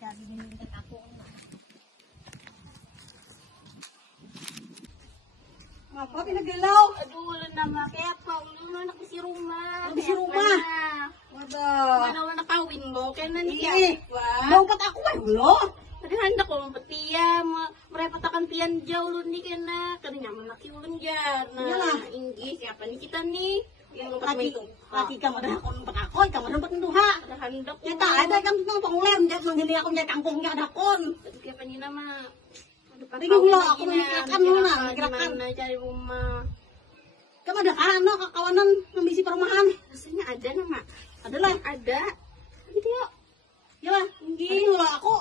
Jadi minta aku. Apa pinagalaw? Aduh, wala naman. Kaya pa, ulo na kasi rumah. Kasi rumah? Wadah. Wala nakawin mo. Kaya na niya. Dapat ako ay ulo. Nagahanda ko ang patiya. Marepatakan piyan dyaw. Ulo ni kaya na. Kanya man nakiulun dyan. Na inggi. Kaya pa ni kita ni. Yung Lagi ka madakon pakakoy. Ka madapat ng duha. nagahanda ko. Kita ada kan tong pangulam. Diyan manggili ako niya kangkongnya dakon. Kaya pa ni naman. Tadi gulo ako nagkirakan muna. Nagkirakan. Na cari rumah. Kamu ada ano kakawanan ng bisi perumahan? Rasanya ada nama. Ada lah. Ada. Gitu yuk. Ya lah. Ini gulo ako.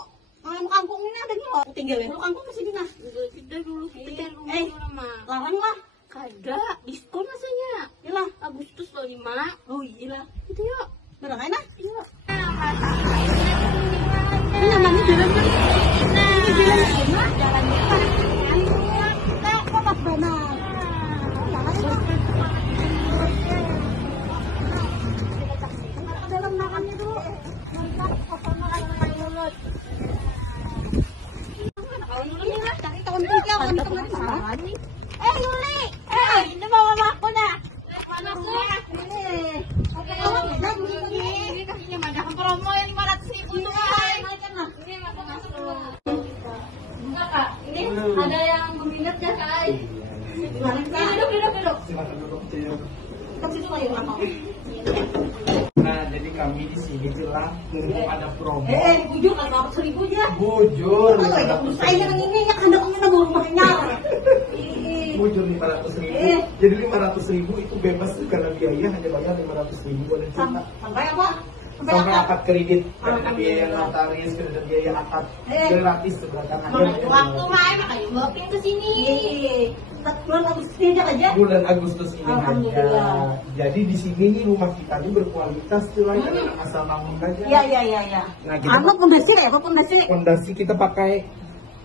Mga kangkong ini ada gulo. Aku tinggal ya. Kangkong masih di nah. Kita dulu kita cari rumah nama. Larang lah. Kada. Diskon rasanya. Ya lah. Agustus loh 5. Oh iya lah. Gitu yuk. Berang na? Yuk. Ini namanya jalan kan? Ini jalan mana? Jalan depan. Kok pas benar. Dalam makannya dulu. Melihat kosong makan mulut. Kawan dulu nih lah. Cari tahun tiga kan kemarin. Yuli. Ini mama aku dah. Mana rumah? Ini. Oke. Ini kakinya ada promo yang 500.000 tuh. Ini masuk dulu. Enggak kak. Ini ada yang berminat ya kak. Duduk. Ke situ lah ya lama. Nah, jadi kami di sini bilang mumpung ada promo. Bujur kan 100.000 aja. Bujur. Kalau ya saya yang ini yang ada kemana mau rumahnya. Bujur 500.000. Jadi 500.000 itu bebas karena biaya hanya bayar 500.000 boleh cerita. Sampai apa? Sampai akad kredit, karena biaya notaris, karena biaya akad gratis sebenarnya. Waktu main makanya bawa ke sini. Bulan Agustus ini aja. Bulan Agustus ini Alhamdulillah. aja. Jadi di sini nih rumah kita ini berkualitas tuh asal bangun aja. Iya. Nah, kita Anu pondasi ya, apa pondasi? fondasi kita pakai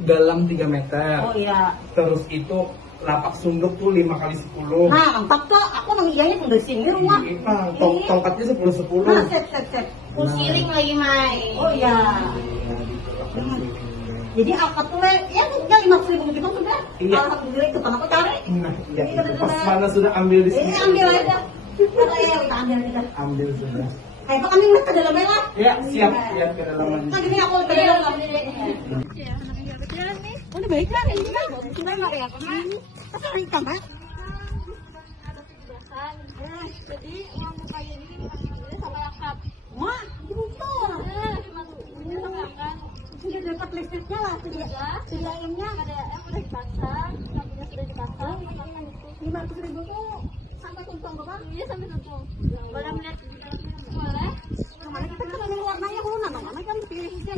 dalam 3 meter. Oh iya. Terus itu lapak sunduk tuh 5x10. Nah, mantap tuh. Aku nang iyanya pondasi ini rumah. Tongkatnya 10-10. Nah, set. Pusiring lagi main. Oh iya. Jadi akad tuh ya enggak 500.000 gitu sudah. Iya. Alhamdulillah itu kan aku cari. Nah, ya itu pas mana sudah ambil di sini. Ambil aja. Kita ambil kita. Ambil sudah. Kayak apa kami ke dalam lah. Ya, siap ke dalam. Kan ini aku ke dalam. Ya, anaknya berjalan nih. Oh, ini baik kan? Ini kan bagus banget ya. Apa lagi kamar? Ada 17-an. Jadi uang muka ini dikasih sama akad. Wah, betul. Ini sama akad. Sudah dapat listriknya lah, sudah ayamnya. Ada yang udah dipasang, lampunya sudah dipasang. 500.000 tuh sampai tuntung berapa? Iya sampai tutup. Boleh melihat di dalamnya? Boleh. Kemana kita kan ada warnanya kalau mana kan pilihnya.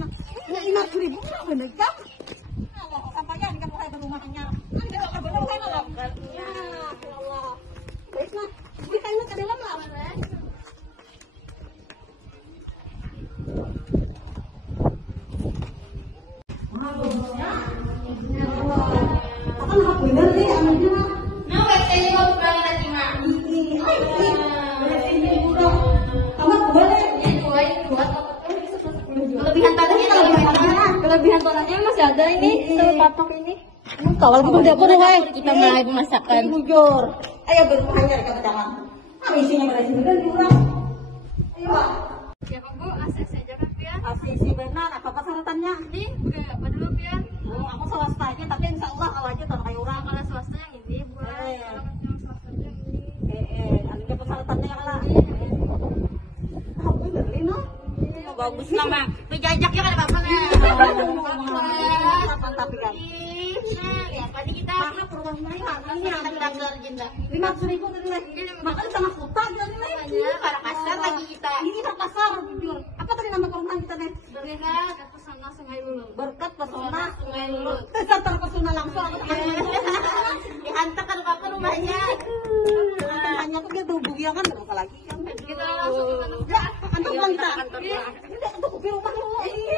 Ini 500.000 bener kan? Sampainya ini kan kayak rumahnya. Ada apa bener kan loh? Ya, Allah. Baiklah, kita ini ke dalam lah. Akan hak bener deh anaknya. Nah, WC-nya mau pulang nanti mak. Kamar boleh. Kelebihan tanahnya masih ada ini, sama patok ini. Kalau lagi muda pun woi. Kita mulai pemasakan. Bujur. Ayo berhanya ke pedangan. Isinya berisi bener diurang. Ayo Pak. Ya Pak Bu, ACC aja kan Pian? Asisi benar. Apa syaratannya? Ini pakai apa dulu Pian? Aku swasta aja, tapi insya Allah kalau aja tanpa urang. Kalau swasta yang ini boleh. Kalau yang swasta yang ini. Ada persyaratannya yang lah. Aku beli no. Bagus nama. Pejajak ya kan Bapak ya. Mantap kan. Ya, tadi kita Mahal perumahan ini kita daftar jenda. 500.000 tadi lah. Makanya sama kota jadi nih. Makanya para kasar lagi kita. Ini pasar jujur. Apa tadi nama perumahan kita nih? Berkat pesona Sungai Lulu. Berkat pesona Sungai Lulu. Kita terpesona langsung aku Dihantar kan Bapak rumahnya. hanya tuh dia berhubungan kan berapa lagi kan? Kita langsung ke kantor. Kantor pulang kita. Kantor pulang. Ini untuk kopi rumah lu. Iya.